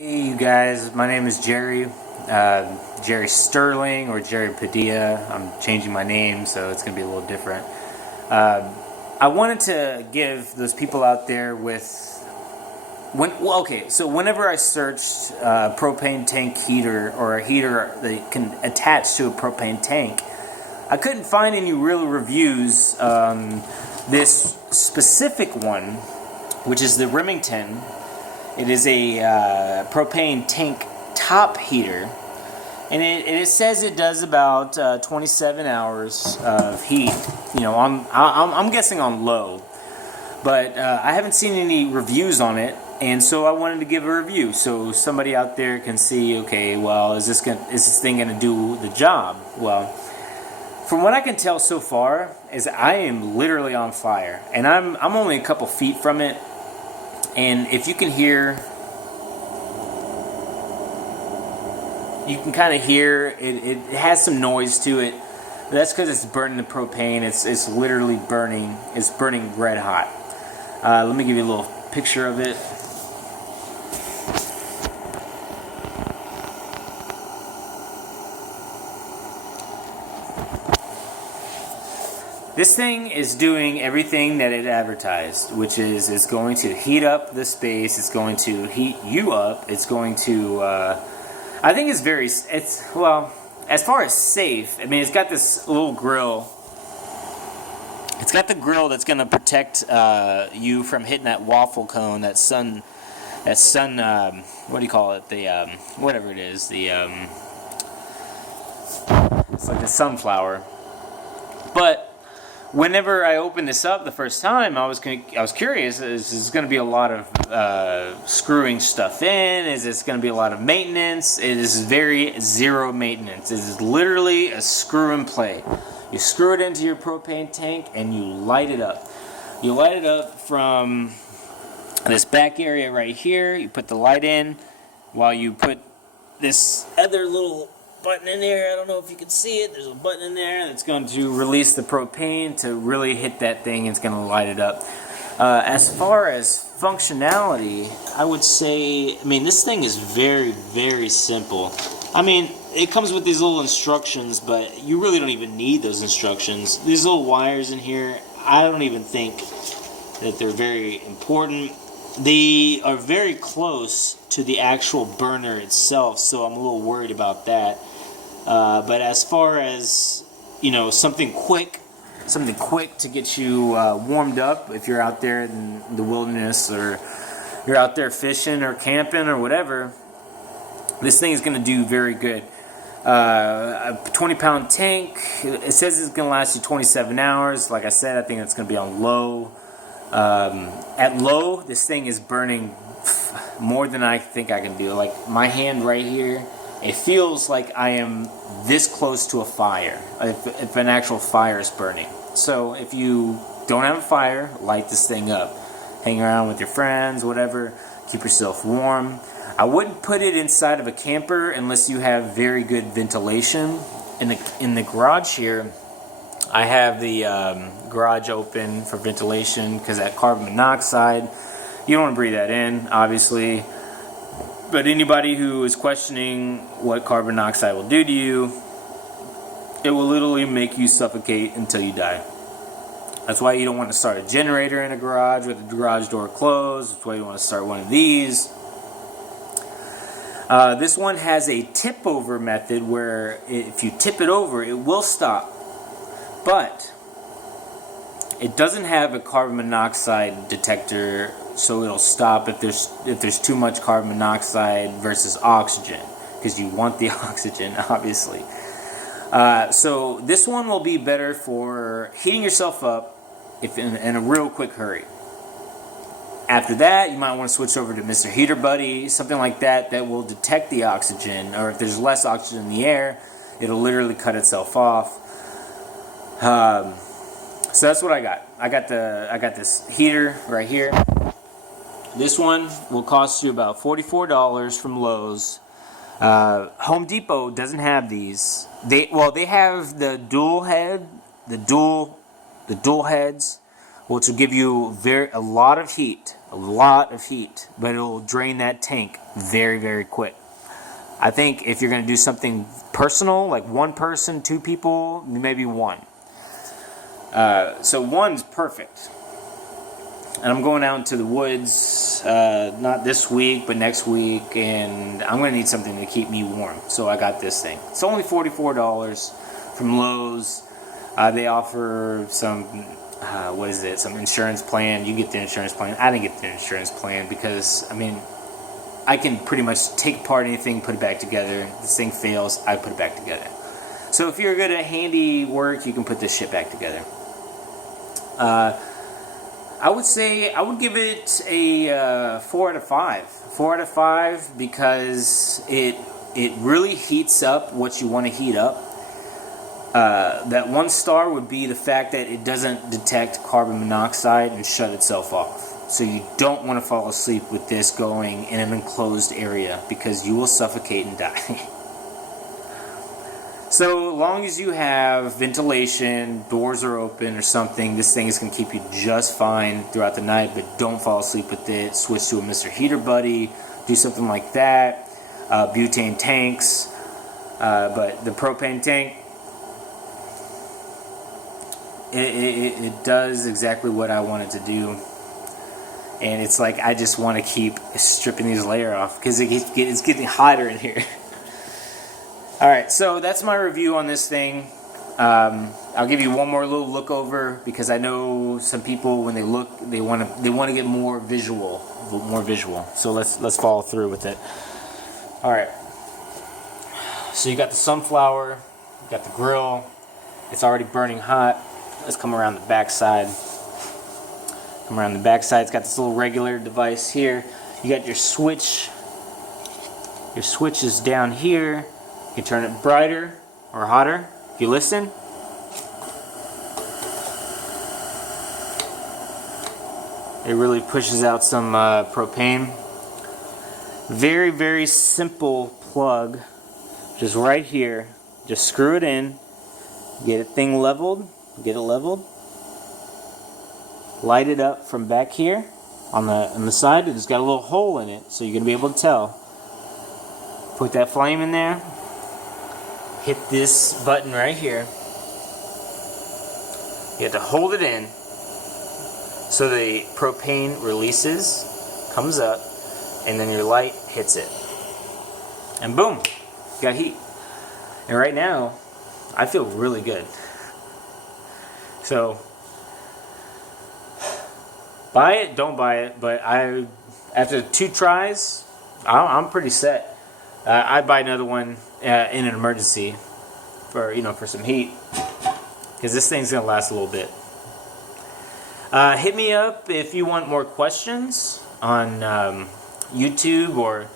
Hey you guys, my name is Jerry, Jerry Sterling or Jerry Padilla. I'm changing my name, so it's going to be a little different. Uh, I wanted to give those people out there so whenever I searched propane tank heater or a heater that can attach to a propane tank, I couldn't find any real reviews. This specific one, which is the Remington. It is a propane tank top heater, and it says it does about 27 hours of heat. You know, I'm guessing on low, but I haven't seen any reviews on it, and so I wanted to give a review so somebody out there can see. Okay, well, is this thing gonna do the job? Well, from what I can tell so far, is I am literally on fire, and I'm only a couple feet from it. And if you can hear, you can kind of hear it has some noise to it. That's because it's burning the propane. It's literally burning. It's burning red hot. Let me give you a little picture of it. This thing is doing everything that it advertised, which is it's going to heat up the space, it's going to heat you up, it's going to, I think well, as far as safe, I mean, it's got this little grill. It's got the grill that's going to protect you from hitting that waffle cone, that sun, what do you call it, whatever it is, it's like the sunflower. But whenever I opened this up the first time, I was curious. Is this going to be a lot of screwing stuff in? Is this going to be a lot of maintenance? It is very zero maintenance. It is literally a screw and play. You screw it into your propane tank and you light it up. You light it up from this back area right here. You put the light in while you put this other little button in there. I don't know if you can see it. There's a button in there that's going to release the propane to really hit that thing. It's going to light it up. As far as functionality, I would say, I mean, this thing is very, very simple. I mean, it comes with these little instructions, but you really don't even need those instructions. These little wires in here, I don't even think that they're very important. They are very close to the actual burner itself, so I'm a little worried about that. But as far as, you know, something quick to get you warmed up if you're out there in the wilderness or you're out there fishing or camping or whatever, this thing is going to do very good. A 20-pound tank, it says it's going to last you 27 hours. Like I said, I think it's going to be on low. At low, this thing is burning more than I think I can do. Like my hand right here, it feels like I am this close to a fire, if an actual fire is burning. So if you don't have a fire, light this thing up. Hang around with your friends, whatever. Keep yourself warm. I wouldn't put it inside of a camper unless you have very good ventilation. In the garage here, I have the garage open for ventilation because that carbon monoxide, you don't want to breathe that in, obviously. But anybody who is questioning what carbon monoxide will do to you, it will literally make you suffocate until you die. That's why you don't want to start a generator in a garage with the garage door closed. That's why you want to start one of these. This one has a tip over method where if you tip it over, it will stop. But it doesn't have a carbon monoxide detector, so it'll stop if there's too much carbon monoxide versus oxygen, because you want the oxygen, obviously. So this one will be better for heating yourself up if in a real quick hurry. After that, you might want to switch over to Mr. Heater Buddy, something like that will detect the oxygen, or if there's less oxygen in the air, it'll literally cut itself off. So that's what I got. I got this heater right here. This one will cost you about $44 from Lowe's. Home Depot doesn't have these. They have the dual heads, which will give you a lot of heat, but it'll drain that tank very, very quick. I think if you're going to do something personal, like one person, two people, maybe one. So one's perfect. And I'm going out into the woods, not this week, but next week, and I'm going to need something to keep me warm. So I got this thing. It's only $44 from Lowe's. They offer some, some insurance plan. You get the insurance plan. I didn't get the insurance plan because, I mean, I can pretty much take apart anything, put it back together. This thing fails, I put it back together. So if you're good at handy work, you can put this shit back together. I would say I would give it a 4 out of 5. 4 out of 5 because it really heats up what you want to heat up. That 1 star would be the fact that it doesn't detect carbon monoxide and shut itself off. So you don't want to fall asleep with this going in an enclosed area because you will suffocate and die. So long as you have ventilation, doors are open or something, this thing is going to keep you just fine throughout the night, but don't fall asleep with it. Switch to a Mr. Heater Buddy, do something like that. Butane tanks, but the propane tank, it does exactly what I want it to do. And it's like I just want to keep stripping these layers off because it's getting hotter in here. Alright, so that's my review on this thing. I'll give you one more little look over because I know some people when they look they want to get more visual. So let's follow through with it. Alright. So you got the sunflower, you got the grill, it's already burning hot. Let's come around the back side. It's got this little regulator device here. You got your switch. Your switch is down here. You can turn it brighter or hotter if you listen. It really pushes out some propane. Very, very simple plug. Just right here. Just screw it in. Get it leveled. Light it up from back here on the side. It's got a little hole in it, so you're gonna be able to tell. Put that flame in there. Hit this button right here. You have to hold it in so the propane releases, comes up, and then your light hits it. And boom, you got heat. And right now, I feel really good. So, buy it, don't buy it, but after 2 tries, I'm pretty set. I'd buy another one in an emergency for some heat because this thing's gonna last a little bit. Hit me up if you want more questions on YouTube, or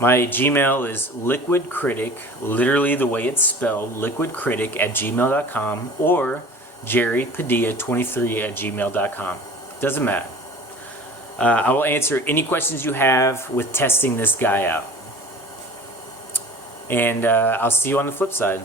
my Gmail is liquidcritic, literally the way it's spelled, liquidcritic@gmail.com, or jerrypadilla23@gmail.com. Doesn't matter. I will answer any questions you have with testing this guy out. And I'll see you on the flip side.